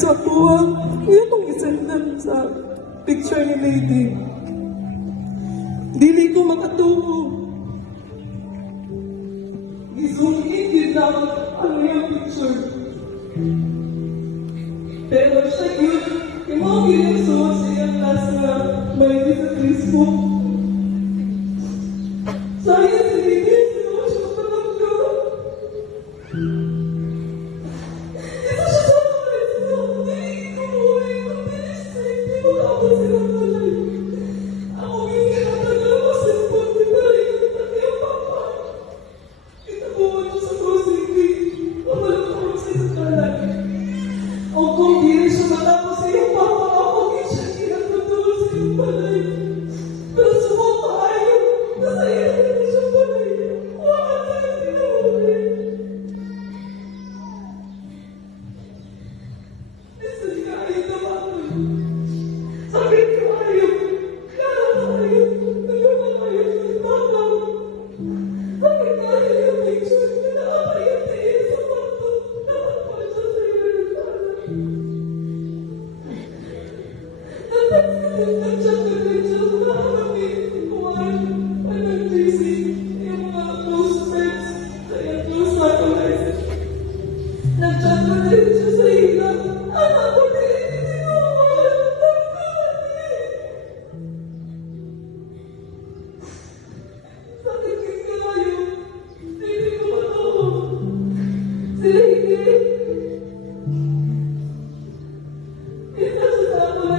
sa buwang. Yun ang isendan sa picture ni Lady. Dili ko makatuo. Gizong in lang ang iyong picture. Pero siya yun, imong ginagsuot sa iyong class na may discipline book. So yun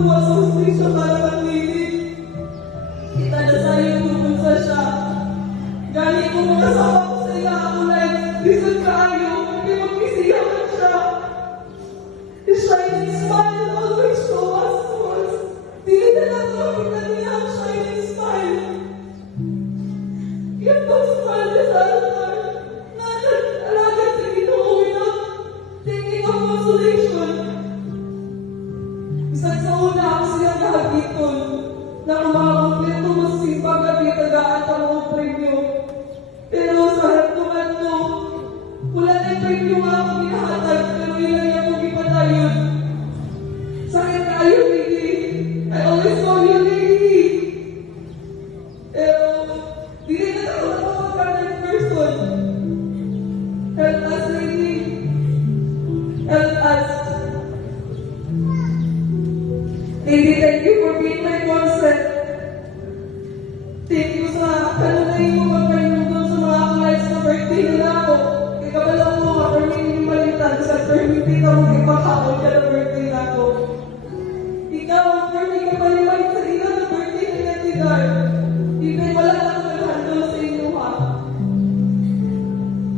tuas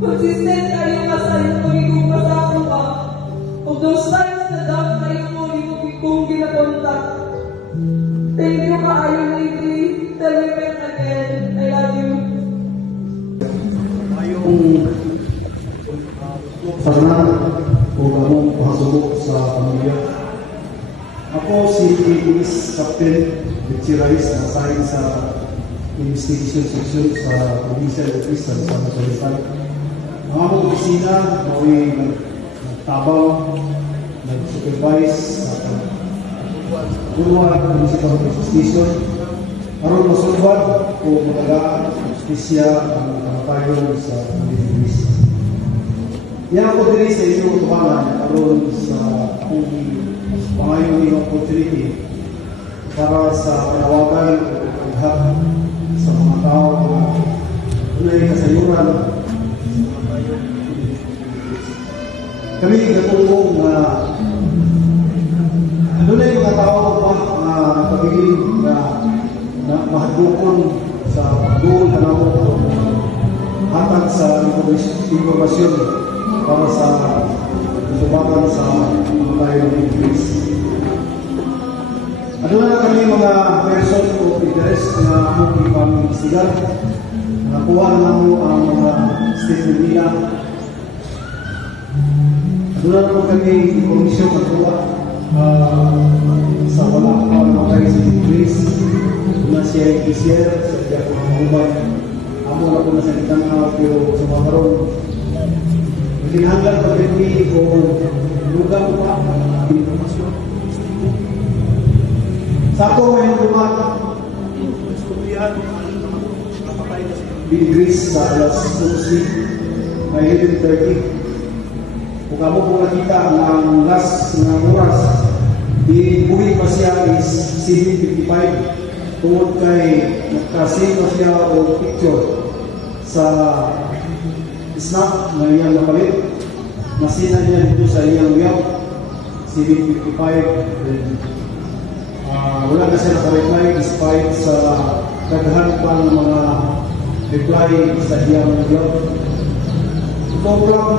Consistent kayo pa sa iyong pagiging kasama ka. Of those times na doubt na iyong ulit kong ginakontak. Thank you ka, ayaw lady. Tell me back again. I love you. Ayong sana o ganong pasubok sa pamilya. Ako si Police Captain Richie Rice na sa investigation section sa Provincial Office sa San Salazar. Mga mga opisina, mawi nagtabaw, nag-supervise, guluhan ng municipal justice aron masubat o magagaan ang justisya ang kamatayon sa Pilipinas. Yan ako diri sa inyong tumanan aron sa akong pangayong inyong opportunity para sa panawagan o paghap sa mga tao na tunay kasayuran Kami natutong ah, na uh, doon ay mga tao pa na uh, pagiging na, na mahadukon sa pagduol na namo hatag sa informasyon para sa tutubakan sa tayong Ingles. Ano na kami mga person of interest na among ipang-isigan? Nakuha na namo ang mga statement nila na naman kami komisyon nakuha ah, sa wala pa naman kayo si Chris na siya ay kisyer sa kaya ko mahubay. Amo na po na sa kitang nga pero sa mga karoon. Ginahanglan pa rin ni ko lugar pa ang informasyon. Sa ako ngayon na Bill Grace sa alas 12, may 11.30. Kung po nakita ang last na oras, di buhi pa siya is 7.55 tungod kay nagkasave na siya o picture sa snap na iyang napalit. Masina niya dito sa iyang web, 7.55 then Ah, wala na siya nakareply despite sa daghan pa ng mga reply sa iyang blog. Ito from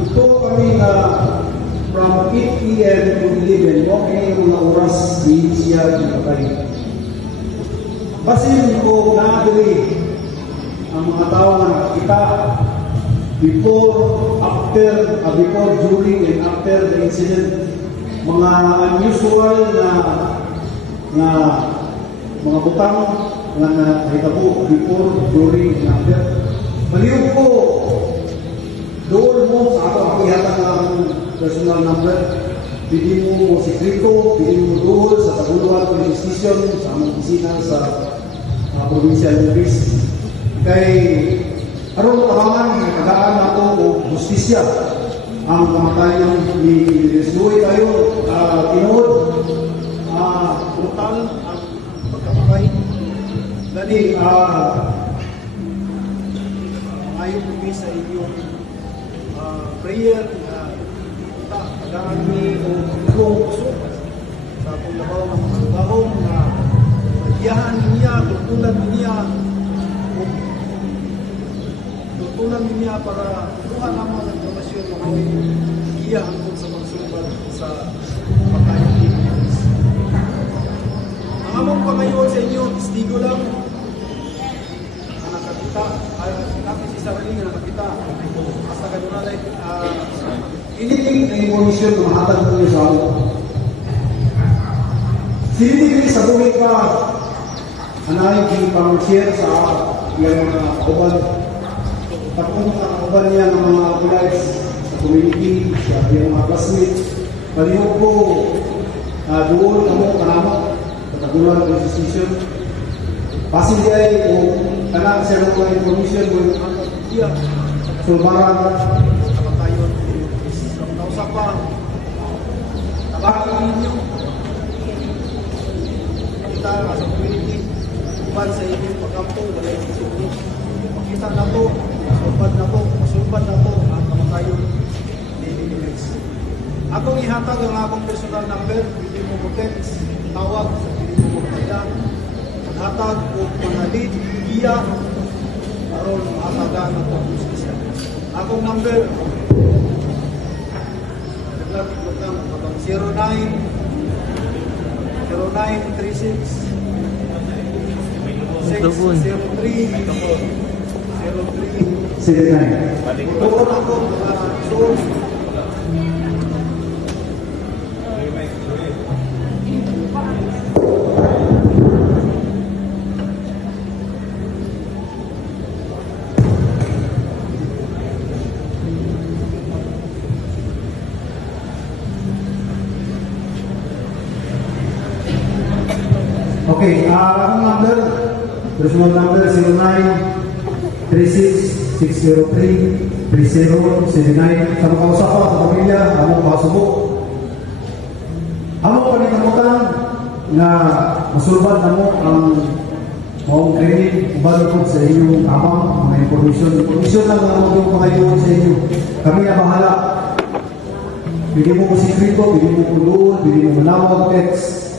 ito kami na from 8 p.m. to 11, okay yung mga oras di siya nakatay. Kasi ko naadali ang mga tao na nakakita before, after, uh, before, during, and after the incident mga unusual na na mga butang na nakahitabo before, during, and after. Maliw ko, doon mo sa ako, ako yata ng personal number, pili mo mo sekreto, pili mo doon sa Taguluan Police Station, sa among opisina sa uh, provincial office. Kay, aron tabangan, nakadaan na ito o justisya ang kamatayan ni Desnoy kayo, uh, tinood, uh, ang pagkamatay. Dali, ah, ayaw ko sa inyong ah, prayer na ta, tagaan ni puso sa akong labaw ng mga trabaho na magiyahan niya, tutulan niya, tutulan niya para kuha naman ang informasyon na may iya hangtod sa magsulbad sa pagkayang Pilipinas. Ang among pangayon sa inyo, testigo lang, na nakakita, ay natin si Sarali na nakakita, basta ganun na like, uh, iniling informasyon na mahatag mo sa ako. Siniligay sa buhay pa, anahin kong pang-share sa iyang mga kauban. Tapos ang kauban niya ng mga guys sa community, sa iyang mga classmates. Palihog ko, uh, doon kamo, kanamo, kataguluhan ng institution. Pasig ay o kana sa mga information mo ang iya sulbaran sa patayon sa kausapan tabaki ninyo kita sa community uban sa inyong pagkampo wala yung sugli makita na to sulbad na to masulbad na to ang kamatayon daily lives akong ihatag ang akong personal number hindi mo text tawag sa hindi mo mo kailan hatag o mga lead iya aron mahatagan ang pag-justisya. Akong number naglag lang abang 09 0936 603 03 Sige na. Tuon ako, uh, source. Okay, uh, akong number, personal number 09-36-603-3079. Sa mga usapan sa pamilya, among pasubok. Among panitamutan na masulban na mo ang maong training uban po sa inyong amang mga informasyon. Informasyon lang ang mga pangayon sa inyo. Kami na bahala. Pili mo ko sekreto, pili mo ko doon, pili mo manawag text.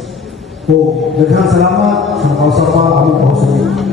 Daghang salamat sa nakausap pa among kahusog.